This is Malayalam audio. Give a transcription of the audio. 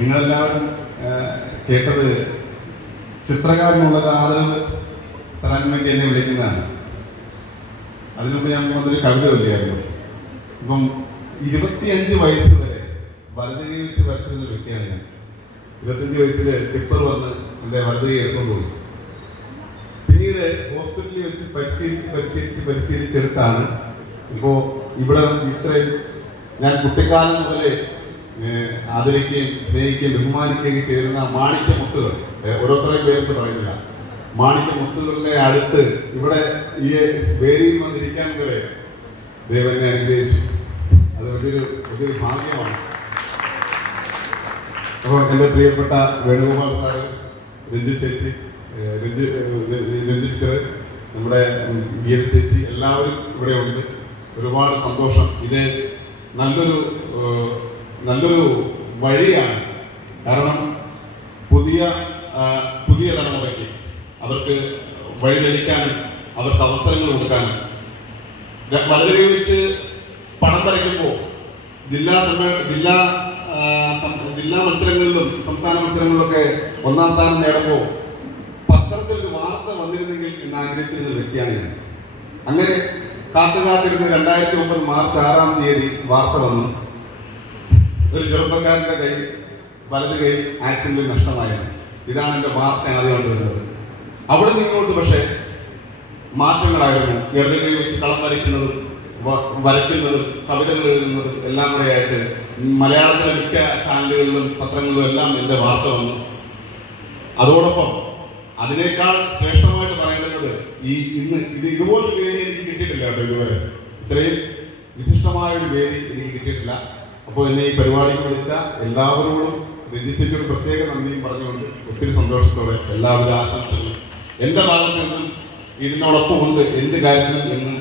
നിങ്ങളെല്ലാവരും കേട്ടത് ചിത്രകാരനുള്ളൊരു ആദരവ് തരാൻ വേണ്ടി എന്നെ വിളിക്കുന്നതാണ്. അതിനുമുമ്പ് ഞാൻ വന്നൊരു കവിത ചൊല്ലിയായിരുന്നു. ഇപ്പം 25 വയസ്സ് വരെ വലത് കൈ വെച്ച് വരച്ചിരുന്ന വ്യക്തിയാണ് ഞാൻ. 25 വയസ്സിൽ ടിപ്പർ വന്ന് എൻ്റെ വലത് കൈ എടുത്തുകൊണ്ട് പോയി. പിന്നീട് ഹോസ്പിറ്റലിൽ വെച്ച് പരിശീലിച്ചെടുത്താണ് ഇപ്പോൾ ഇവിടെ ഇത്രയും ഞാൻ കുട്ടിക്കാലം മുതലേ ആദരിക്കുകയും സ്നേഹിക്കുകയും ബഹുമാനിക്കുകയും ചേരുന്ന മാണിക്യ മുത്തുകൾ, ഓരോരുത്തരെയും പേരെടുത്ത് പറയുന്നില്ല, മാണിക്യ മുത്തുകളുടെ അടുത്ത് ഇവിടെ ഈ വേദിയിൽ വന്നിരിക്കാൻ വരെ ദൈവനെ അനുഗ്രഹിച്ചു. അത് വലിയൊരു ഭാഗ്യമാണ്. അപ്പോൾ എൻ്റെ പ്രിയപ്പെട്ട വേണുഗോപാൽ സാറ്, രഞ്ജു ചേച്ചി, രഞ്ജു ടീച്ചർ, നമ്മുടെ ഗീത ചേച്ചി, എല്ലാവരും ഇവിടെ ഉണ്ട്. ഒരുപാട് സന്തോഷം. ഇത് നല്ലൊരു വഴിയാണ്. കാരണം പുതിയ തലമുറയ്ക്ക് അവർക്ക് വഴിതെളിക്കാനും അവർക്ക് അവസരങ്ങൾ കൊടുക്കാനും വളരെ വെച്ച് പടം വരയ്ക്കുമ്പോൾ ജില്ലാ മത്സരങ്ങളിലും സംസ്ഥാന മത്സരങ്ങളിലൊക്കെ 1ാം സ്ഥാനം നേടുമ്പോൾ പത്രത്തിൽ ഒരു വാർത്ത വന്നിരുന്നെങ്കിൽ എന്ന് ആഗ്രഹിച്ചിരുന്ന വ്യക്തിയാണ് ഞാൻ. അങ്ങനെ കാത്തിരുന്ന് 2009 മാർച്ച് 6-ാം തീയതി വാർത്ത വന്നു. ഒരു ചെറുപ്പക്കാരൻ്റെ വലത് കൈ ആക്സിഡന്റിൽ നഷ്ടമായിരുന്നു. ഇതാണ് എൻ്റെ വാർത്ത ആദ്യം കണ്ടുവരുന്നത്. അവിടെ നിന്നോട്ട് പക്ഷേ മാറ്റങ്ങളായിരുന്നു. ഇടത് കൈ വെച്ച് കളം വരയ്ക്കുന്നതും വരയ്ക്കുന്നതും കവിതകൾ എഴുതുന്നതും എല്ലാം കൂടെയായിട്ട് മലയാളത്തിലെ മിക്ക ചാനലുകളിലും പത്രങ്ങളിലും എല്ലാം എൻ്റെ വാർത്ത വന്നു. അതോടൊപ്പം അതിനേക്കാൾ ശ്രേഷ്ഠമായിട്ട് പറയേണ്ടത് ഇതുപോലൊരു വേദി എനിക്ക് കിട്ടിയിട്ടില്ല കേട്ടോ. ഇതുവരെ ഇത്രയും വിശിഷ്ടമായൊരു വേദി എനിക്ക് കിട്ടിയിട്ടില്ല. അപ്പോൾ എന്നെ ഈ പരിപാടിക്ക് വിളിച്ച എല്ലാവരോടും രഞ്ജിച്ചൊരു പ്രത്യേക നന്ദിയും പറഞ്ഞുകൊണ്ട് ഒത്തിരി സന്തോഷത്തോടെ എല്ലാവരും ആശംസകളും എൻ്റെ ഭാഗത്ത് നിന്നും ഇതിനോടൊപ്പം ഉണ്ട് എന്ത് കാര്യത്തിനും എന്ന്